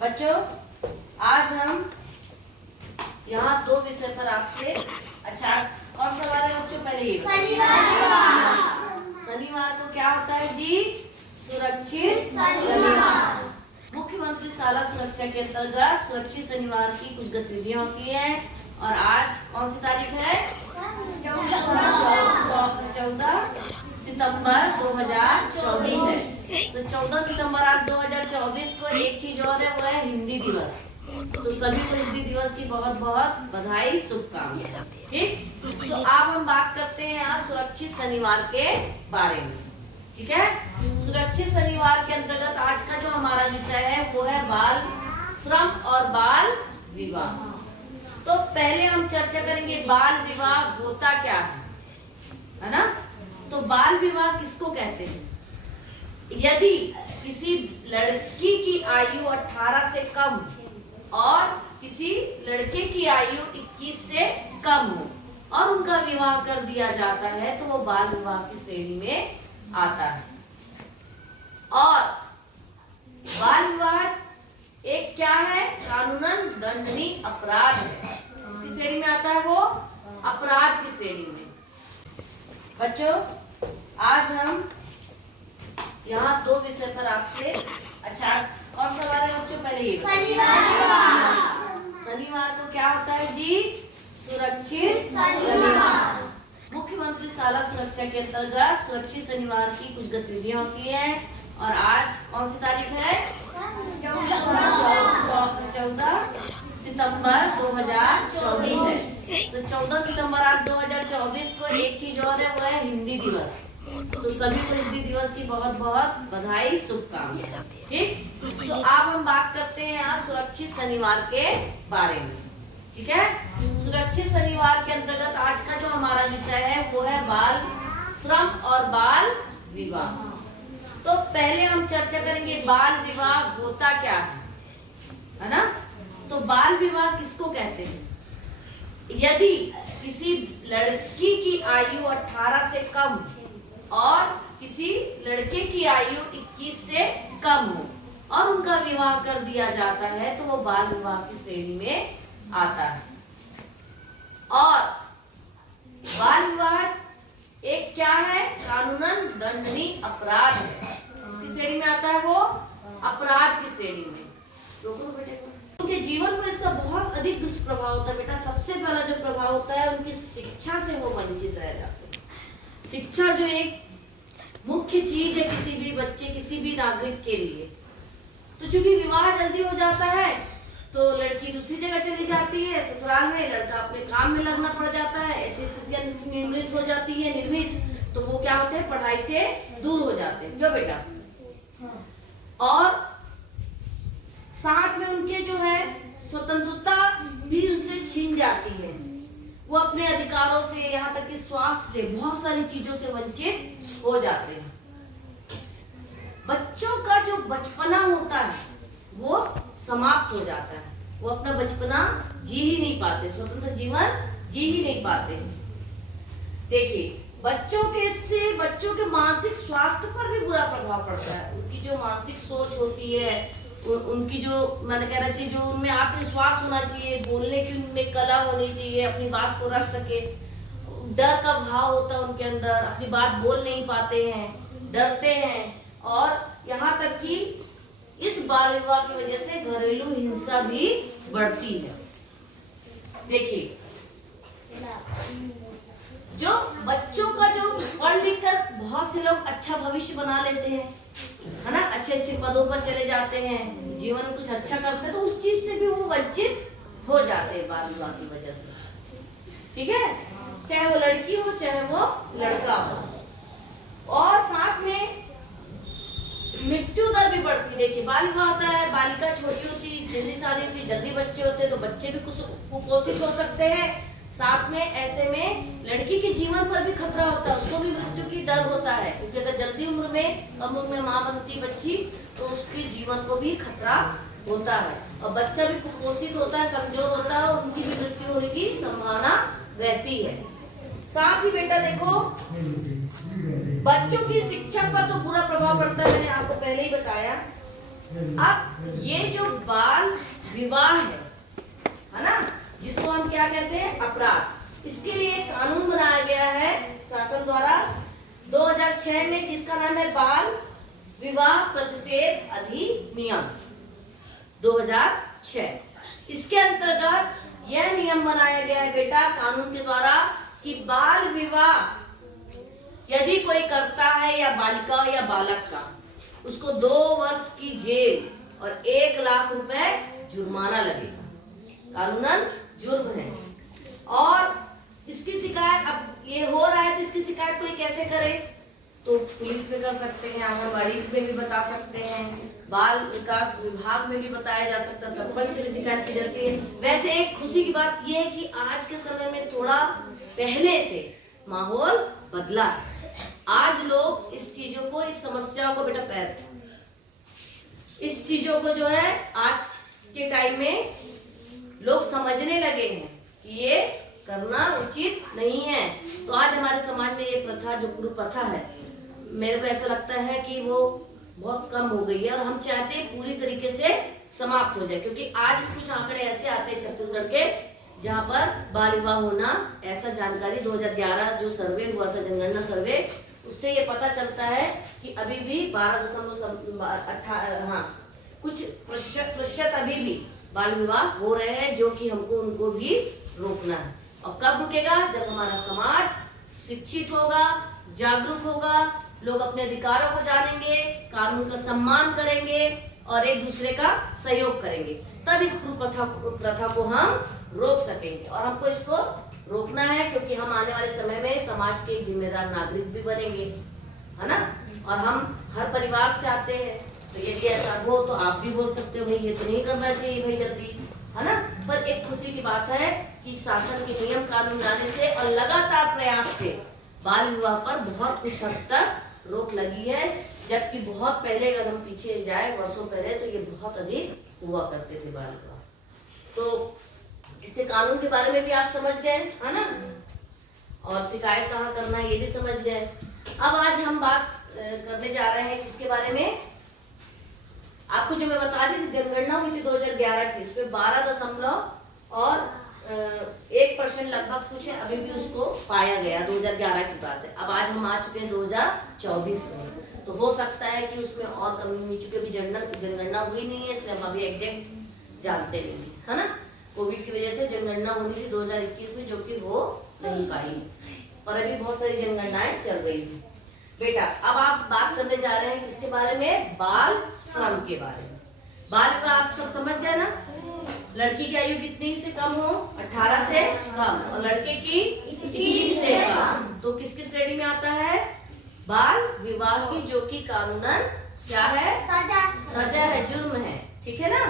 बच्चों, आज हम यहाँ दो विषय पर आपके अच्छा कौन सा वाला बच्चों पहले ये शनिवार को क्या होता है जी? सुरक्षित शनिवार। मुख्यमंत्री शाला सुरक्षा के अंतर्गत सुरक्षित शनिवार की कुछ गतिविधियां होती है। और आज कौन सी तारीख है? 14 सितंबर 2024 है। तो 14 सितंबर आज 2024 को एक चीज और है, वो है हिंदी दिवस। तो सभी को हिंदी दिवस की बहुत बहुत बधाई, शुभकामनाएं। ठीक, तो अब हम बात करते हैं आज सुरक्षित शनिवार के बारे में। ठीक है, सुरक्षित शनिवार के अंतर्गत आज का जो हमारा विषय है वो है बाल श्रम और बाल विवाह। तो पहले हम चर्चा करेंगे बाल विवाह होता क्या है ना? तो बाल विवाह किसको कहते हैं? यदि किसी लड़की की आयु 18 से कम और किसी लड़के की आयु 21 से कम हो और उनका विवाह कर दिया जाता है तो वो बाल विवाह की श्रेणी में आता है। और बाल विवाह एक क्या है? कानूनन दंडनीय अपराध है। इसकी श्रेणी में आता है वो अपराध की श्रेणी में। बच्चों, आज हम यहाँ दो विषय पर आपके अच्छा कौन सा वाला बच्चों पहले ये शनिवार को क्या होता है जी? सुरक्षित शनिवार। मुख्यमंत्री शाला सुरक्षा के अंतर्गत सुरक्षित शनिवार की कुछ गतिविधियां होती है। और आज कौन सी तारीख है? 14 सितंबर 2024 है। तो 14 सितंबर आज 2024 को एक चीज और है, वो है हिंदी दिवस। तो सभी को हिंदी दिवस की बहुत बहुत बधाई, शुभकामनाएं। ठीक, तो अब हम बात करते हैं आज सुरक्षित शनिवार के बारे में। ठीक है, सुरक्षित शनिवार के अंतर्गत आज का जो हमारा विषय है वो है बाल श्रम और बाल विवाह। तो पहले हम चर्चा करेंगे बाल विवाह होता क्या है ना? तो बाल विवाह किसको कहते हैं? यदि किसी लड़की की आयु 18 से कम और किसी लड़के की आयु 21 से कम हो और उनका विवाह कर दिया जाता है तो वो बाल विवाह की श्रेणी में आता है। और बाल विवाह एक क्या है? कानूनन दंडनीय अपराध है। इसकी श्रेणी में आता है वो अपराध की श्रेणी में। उनके जीवन पर इसका बहुत अधिक दुष्प्रभाव होता है बेटा। सबसे पहला जो प्रभाव होता है, उनकी शिक्षा से वो वंचित रह जाते हैं। शिक्षा जो एक मुख्य चीज है किसी भी बच्चे, किसी भी नागरिक के लिए। तो चूंकि विवाह जल्दी हो जाता है तो लड़की दूसरी जगह चली जाती है ससुराल में, लड़का अपने काम में लगना पड़ जाता है। ऐसी स्थितियां निर्मित हो जाती है, निर्मित तो वो क्या होते हैं? पढ़ाई से दूर हो जाते हैं। क्यों बेटा? और साथ में उनके जो है स्वतंत्रता भी उनसे छीन जाती है। वो अपने अधिकारों से, यहाँ तक कि स्वास्थ्य से, बहुत सारी चीजों से वंचित हो जाते हैं। बच्चों का जो बचपना होता है वो समाप्त हो जाता है। वो अपना बचपना जी ही नहीं पाते, स्वतंत्र जीवन जी ही नहीं पाते। देखिए, बच्चों के मानसिक स्वास्थ्य पर भी बुरा प्रभाव पड़ता है। उनकी जो मानसिक सोच होती है, उनकी जो मैंने कहना चाहिए, जो उनमें आत्मविश्वास होना चाहिए, बोलने की उनमें कला होनी चाहिए, अपनी बात को रख सके। डर का भाव होता है उनके अंदर, अपनी बात बोल नहीं पाते हैं, डरते हैं। और यहाँ तक कि इस बाल विवाह की वजह से घरेलू हिंसा भी बढ़ती है। देखिए, जो बच्चों का जो पढ़ लिख कर बहुत से लोग अच्छा भविष्य बना लेते हैं, है ना, अच्छे अच्छे पदों पर चले जाते हैं, जीवन में कुछ अच्छा करते हैं, तो उस चीज से भी वो वंचित हो जाते हैं बाल विवाह की वजह से। ठीक है, चाहे वो लड़की हो चाहे वो लड़का हो। और साथ में मृत्यु दर भी बढ़ती है। देखिए, बाल विवाह होता है, बालिका छोटी होती, जल्दी शादी होती, जल्दी बच्चे होते हैं तो बच्चे भी कुपोषित हो सकते हैं। साथ में ऐसे में लड़की के जीवन पर भी खतरा होता है, उसको भी मृत्यु की डर होता है, क्योंकि अगर जल्दी उम्र में, कम उम्र में माँ बनती बच्ची तो उसके जीवन को भी खतरा होता है। और बच्चा भी कुपोषित होता है, कमजोर होता है, उनकी भी मृत्यु होने की संभावना रहती है। साथ ही बेटा देखो, बच्चों की शिक्षा पर तो बुरा प्रभाव पड़ता है, मैंने आपको पहले ही बताया। अब ये जो बाल विवाह है ना, जिसको हम क्या कहते हैं, अपराध, इसके लिए एक कानून बनाया गया है शासन द्वारा 2006 में, जिसका नाम है बाल विवाह प्रतिषेध अधिनियम 2006। इसके अंतर्गत यह नियम बनाया गया है बेटा कानून के द्वारा कि बाल विवाह यदि कोई करता है, या बालिका या बालक का, उसको 2 वर्ष की जेल और 1 लाख रुपए जुर्माना लगेगा। कानूनन जुर्म है। और इसकी शिकायत, अब ये हो रहा है तो इसकी शिकायत कोई कैसे करे, तो पुलिस में कर सकते हैं, आंगनबाड़ी में भी बता सकते हैं, बाल विकास विभाग में भी बताया जा सकता है, सरपंच से भी शिकायत की जाती है। वैसे एक खुशी की बात यह है कि आज के समय में थोड़ा पहले से माहौल बदला है। आज लोग इस चीजों को, इस समस्या को बेटा इस चीजों को जो है आज के टाइम में लोग समझने लगे हैं कि ये करना उचित नहीं है। तो आज हमारे समाज में ये प्रथा, जो गुरु प्रथा है, मेरे को ऐसा लगता है कि वो बहुत कम हो गई है और हम चाहते हैं पूरी तरीके से समाप्त हो जाए, क्योंकि आज कुछ आंकड़े ऐसे आते हैं छत्तीसगढ़ के जहां पर बाल विवाह होना, ऐसा जानकारी 2011 जो सर्वे हुआ था, जनगणना सर्वे, उससे ये पता चलता है कि अभी भी 12.18 कुछ प्रतिशत अभी भी बाल विवाह हो रहे हैं, जो कि हमको उनको भी रोकना है। और कब रुकेगा, जब हमारा समाज शिक्षित होगा, जागरूक होगा, लोग अपने अधिकारों को जानेंगे, कानून का सम्मान करेंगे और एक दूसरे का सहयोग करेंगे, तब इस प्रथा को हम रोक सकेंगे। और हमको इसको रोकना है क्योंकि हम आने वाले समय में समाज के जिम्मेदार नागरिक भी बनेंगे, है ना। और हम हर परिवार चाहते हैं, तो यदि ऐसा हो तो आप भी बोल सकते हो भाई ये तो नहीं करना चाहिए भाई जल्दी, है ना। पर एक खुशी की बात है कि शासन के नियम कानून लाने से और लगातार प्रयास से बाल विवाह पर बहुत कुछ हद तक रोक लगी है, जबकि बहुत पहले अगर हम पीछे जाए वर्षों पहले तो ये बहुत अधिक हुआ करते थे बाल विवाह। तो इसके कानून के बारे में भी आप समझ गए, है ना, और शिकायत कहाँ करना है ये भी समझ गए। अब आज हम बात करने जा रहे हैं किसके बारे में, आपको जो मैं बता रही थी जनगणना हुई थी 2011 की, उसमें 12.1% लगभग कुछ है अभी भी उसको पाया गया, 2011 की बात है। अब आज हम आ चुके हैं 2024 में, तो हो सकता है कि उसमें और कमी हुई, चूंकि अभी जनगणना हुई नहीं है, इसलिए हम अभी एग्जैक्ट जानते नहीं, है ना। कोविड की वजह से जनगणना होनी थी 2021 में, जो कि हो नहीं पाई, पर अभी बहुत सारी जनगणनाएं चल रही है बेटा। अब आप बात करने जा रहे हैं किसके बारे में, बाल श्रम के बारे में। बाल विवाह आप सब समझ गए ना, लड़की की आयु कितनी से कम हो, 18 से कम, और लड़के की 21 से कम, तो किस किस श्रेणी में आता है, बाल विवाह की, जो कि कानूनन क्या है, सजा है, जुर्म है, ठीक है ना।